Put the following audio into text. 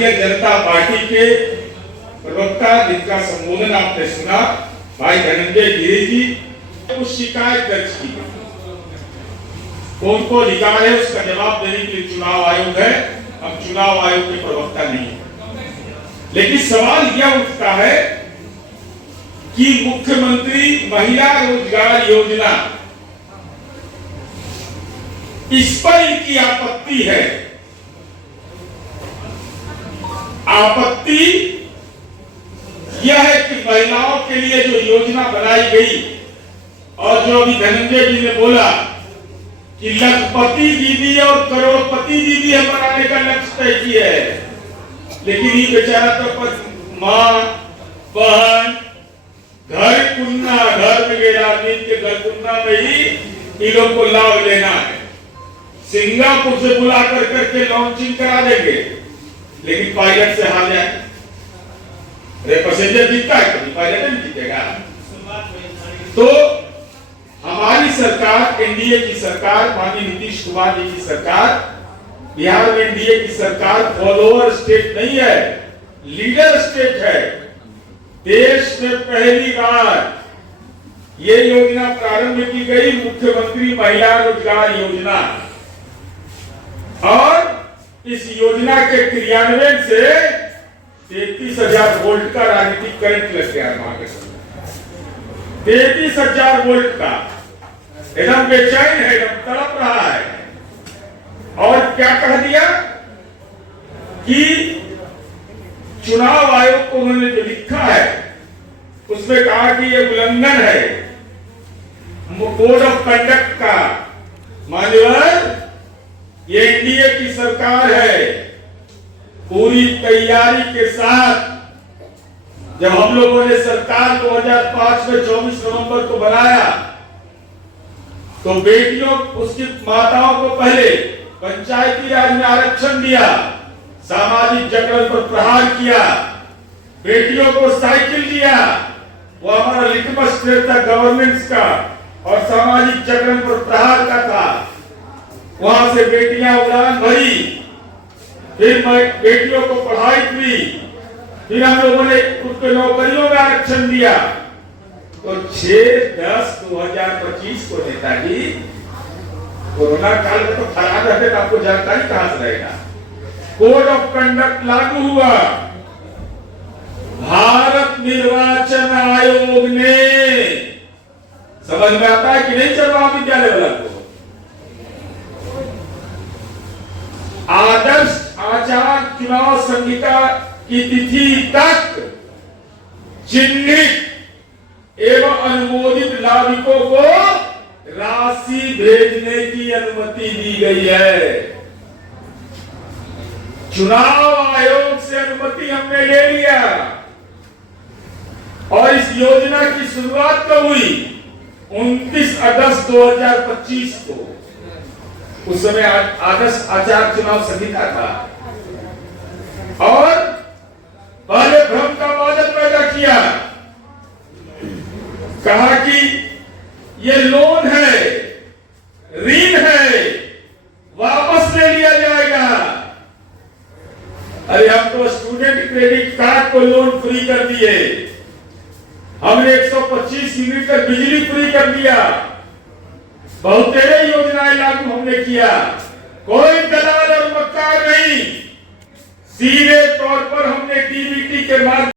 Bharatiya Janata party के प्रवक्ता, जिनका संबोधन आपने सुना, भाई धनंजय गिरि जी, कुछ शिकायत दर्ज की, उनको अधिकार है उसका जवाब देने के लिए चुनाव आयोग है। हम चुनाव आयोग के प्रवक्ता नहीं है, लेकिन सवाल यह उठता है कि मुख्यमंत्री महिला रोजगार योजना, इस पर इनकी आपत्ति है। आपत्ति यह है कि महिलाओं के लिए जो योजना बनाई गई और जो अभी धनंजय जी ने बोला कि लखपति दीदी और करोड़पति दीदी हम बनाने का लक्ष्य तय किया है, लेकिन ये बेचारा तो माँ बहन घर कुन्ना, घर में गए राजनीति के घर कुन्ना में ही इन लोग को लाभ लेना है। सिंगापुर से बुला कर करके लॉन्चिंग करा देंगे, लेकिन पायलट से हार जाए। अरे पैसेंजर जीतता है, कभी पायलट नहीं जीतेगा। तो हमारी सरकार, एनडीए की सरकार, माननीय नीतीश कुमार जी की सरकार, बिहार में एनडीए की सरकार फॉलोअर स्टेट नहीं है, लीडर स्टेट है। देश में पहली बार ये योजना प्रारंभ की गई, मुख्यमंत्री महिला रोजगार योजना, और इस योजना के क्रियान्वयन से 33,000 वोल्ट का राजनीतिक करंट लग गया महाराष्ट्र में। 33,000 वोल्ट का एकदम बेचैन है, एकदम तड़प रहा है। और क्या कह दिया कि चुनाव आयोग को उन्होंने जो लिखा है उसमें कहा कि यह उल्लंघन है कोड ऑफ कंडक्ट का। मान्यवर, ये एनडीए की सरकार है, पूरी तैयारी के साथ जब हम लोगों ने सरकार 2005 में 24 नवंबर को बनाया, तो बेटियों, उसकी माताओं को पहले पंचायती राज में आरक्षण दिया, सामाजिक जगरण पर प्रहार किया, बेटियों को साइकिल दिया, वो हमारा लिटमस टेस्ट था गवर्नेंस का, और सामाजिक जगरण पर प्रहार का था। वहां से बेटियां उड़ान भरी, फिर बेटियों को पढ़ाई दी, फिर हम लोगों ने उनको नौकरियों में आरक्षण दिया। तो 6/10/2025 को नेताजी, कोरोना काल में तो फरार रहते तो आपको जानकारी कहां से रहेगा, कोड ऑफ कंडक्ट लागू हुआ। भारत निर्वाचन आयोग ने, समझ में आता है कि नहीं चल रहा विद्यालय वाला को, आदर्श आचार चुनाव संहिता की तिथि तक चिन्हित एवं अनुमोदित लाभुकों को राशि भेजने की अनुमति दी गई है। चुनाव आयोग से अनुमति हमने ले लिया, और इस योजना की शुरुआत कब हुई? 29 अगस्त 2025 को। उस समय आदर्श आचार चुनाव संहिता था, और पहले भ्रम का वादन पैदा किया, कहा कि ये लोन है, ऋण है, वापस ले लिया जाएगा। अरे हम तो स्टूडेंट क्रेडिट कार्ड को लोन फ्री कर दिए, हमने 125 यूनिट तक बिजली फ्री कर दिया, बहुतेरे योजनाएं लागू हमने किया। कोई दलाल और मक्कार नहीं, सीधे तौर पर हमने डीबीटी के माध्यम